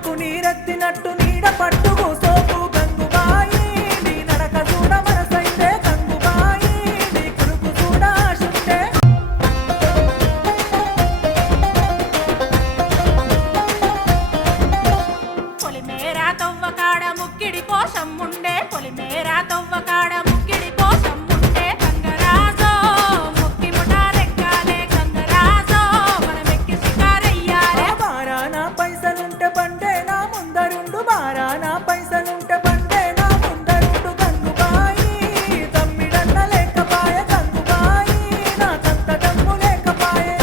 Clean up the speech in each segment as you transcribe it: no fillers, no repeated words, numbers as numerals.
నిమ్మకు నీరెత్తినట్టు నీడ పట్టుకు సోపు గంగుబాయి నీ నడక చూడ మనసైతే గంగుబాయి నీ కురుకు చూడ ఆశుంటే పొలిమేరా తవ్వకాడ ముక్కిడి కోసం ఉండే పొలిమేరా తవ్వకాడ ముక్కిడి కోసం ఉండే గంగరాజో ముక్కి ముఠారెక్కాలే గంగరాజో మనమెక్కి షికారయ్యాలే బారాన పైసలుంటే బండే నా ముందరుండు బారాన పైసలుంటే బండే నా ముందరుండు గంగుబాయి తమ్మిడన్న లేకపాయ గంగుబాయి నా కంత డమ్ము లేకపాయే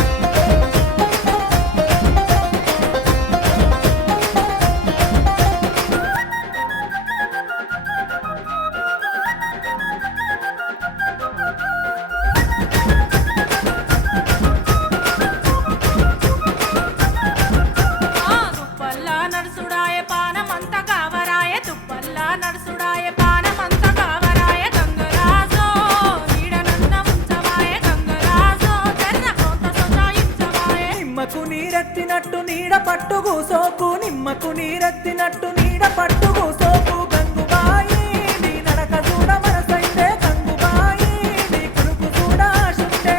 తుప్పల్లా నడుసుడాయ పానమంత కావరాయ తుప్పల్లా నడుసుడాయ పానమంత కావరాయ గంగరాజో నీడనన్న ఉంచవాయ గంగరాజో జర్ర కొంత సొంతాయించవాయ నిమ్మకు నీరెత్తినట్టు నీడ పట్టుకు సోకు నిమ్మకు నీరెత్తినట్టు నీడ పట్టుకు సోకు గంగుబాయి నీ నడక చూడ మనసైతే గంగుబాయి నీ కురుకు చూడ ఆశుంటే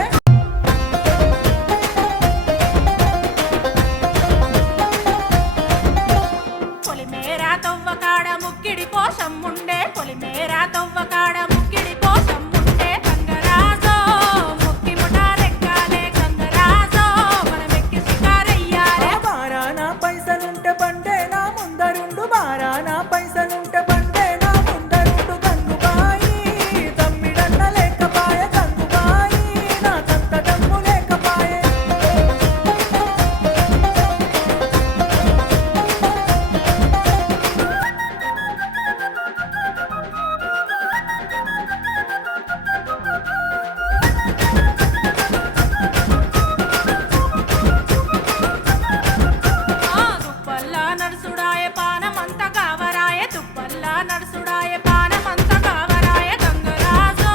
పొలిమేరా తవ్వకాడ ముక్కిడి కోసం ఉండే పొలిమేరా తవ్వకాడ ముక్కిడి కోసం ఉండే గంగరాజో ముక్కి ముఠారెక్కాలే గంగరాజో మనమెక్కి షికారయ్యాలే బారాన పైసలుంటే బండే నా ముందరుండు బారాన పైసలుంటే బండే నా ముందరుండు గంగుబాయి తమ్మిడన్న లేకపాయ గంగుబాయి నా కంత డమ్ము లేకపాయే తుప్పల్లా నడుసుడాయ పానమంత కావరాయ తుప్పల్లా నడుసుడాయ పానమంత కావరాయ గంగరాజో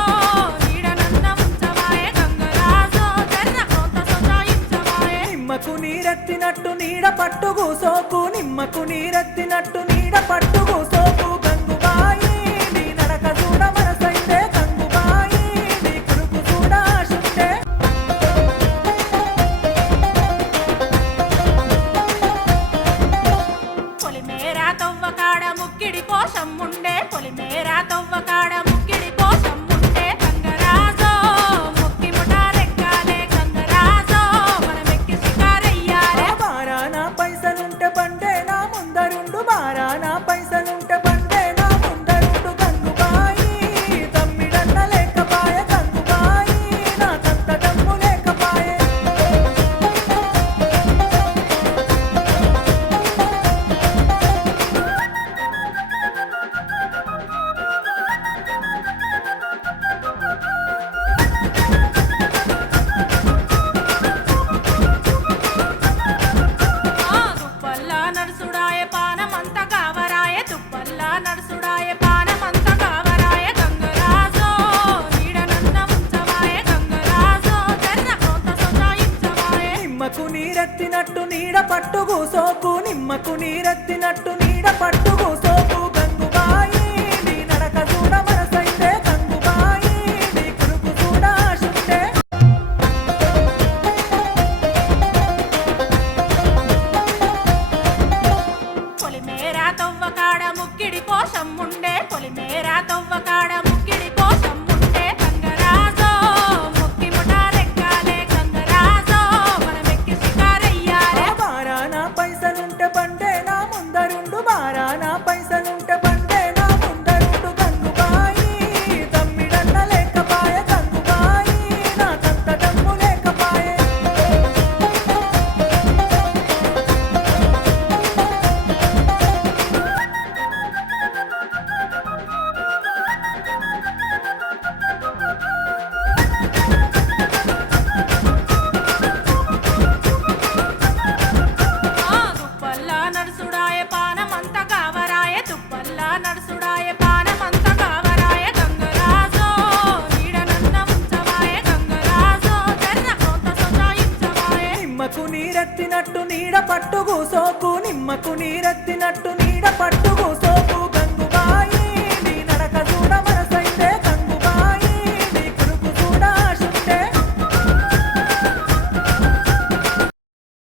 నీడనన్న ఉంచవాయ గంగరాజో జర్ర కొంత సొంతాయించవాయ నిమ్మకు నీరెత్తినట్టు నీడ పట్టుకు సోకు నిమ్మకు నీరెత్తినట్టు నీడ పట్టుకు సోకు గంగుబాయి నీ నడక చూడ మనసైతే గంగుబాయి నీ కురుకు చూడ ఆశుంటే పొలిమేరా తవ్వకాడ ముక్కిడి కోసం ఉండే పొలిమేరా తవ్వకాడ ముక్కిడి కోసం ఉండే గంగరాజో ముక్కి ముఠారెక్కాలే గంగరాజో మనమెక్కి షికారయ్యాలే బారాన పైసలుంటే బండే నా ముందరుండు బారాన పైసలుంటే బండే నా ముందరుండు గంగుబాయి తమ్మిడన్న లేకపాయ గంగుబాయి నా కంత డమ్ము లేకపాయే తుప్పల్లా నడుసుడాయ పానమంత కావరాయ తుప్పల్లా నడుసుడాయ పానమంత కావరాయ గంగరాజో నీడనన్న ఉంచవాయ గంగరాజో జర్ర కొంత సొంతాయించవాయ నిమ్మకు నీరెత్తినట్టు నీడ పట్టుకు సోకు నిమ్మకు నీరెత్తినట్టు నీడ పట్టుకు సోకు గంగుబాయి నీ నడక చూడ మనసైతే గంగుబాయి నీ కురుకు చూడ ఆశుంటే పొలిమేరా తవ్వకాడ ముక్కిడి కోసం ఉండే పొలిమేరా తవ్వకాడ ముక్కిడి కోసం ఉండే గంగరాజో నీడనన్న ఉంచవాయ గంగరాజో జర్ర కొంత సొంతాయించవాయ నిమ్మకు నీరెత్తినట్టు నీడ పట్టుకు సోకు గంగుబాయి నీ నడక చూడ మనసైతే గంగుబాయి నీ కురుకు చూడ ఆశుంటే పొలిమేరా తవ్వకాడ ముక్కిడి కోసం ఉండే పొలిమేరా తవ్వకాడ ముక్కిడి కోసం ఉండే గంగరాజో ముక్కి ముఠారెక్కాలే గంగరాజో మనమెక్కి షికారయ్యాలే బారాన పైసలుంటే బండే నా ముందరుండు బారాన పైసలుంటే బండే నా ముందరుండు గంగుబాయి తమ్మిడన్న లేకపాయ గంగుబాయి నా కంత డమ్ము లేకపాయే నీడ పట్టుకు సోకు నిమ్మకు నీరెత్తినట్టు నీడ పట్టు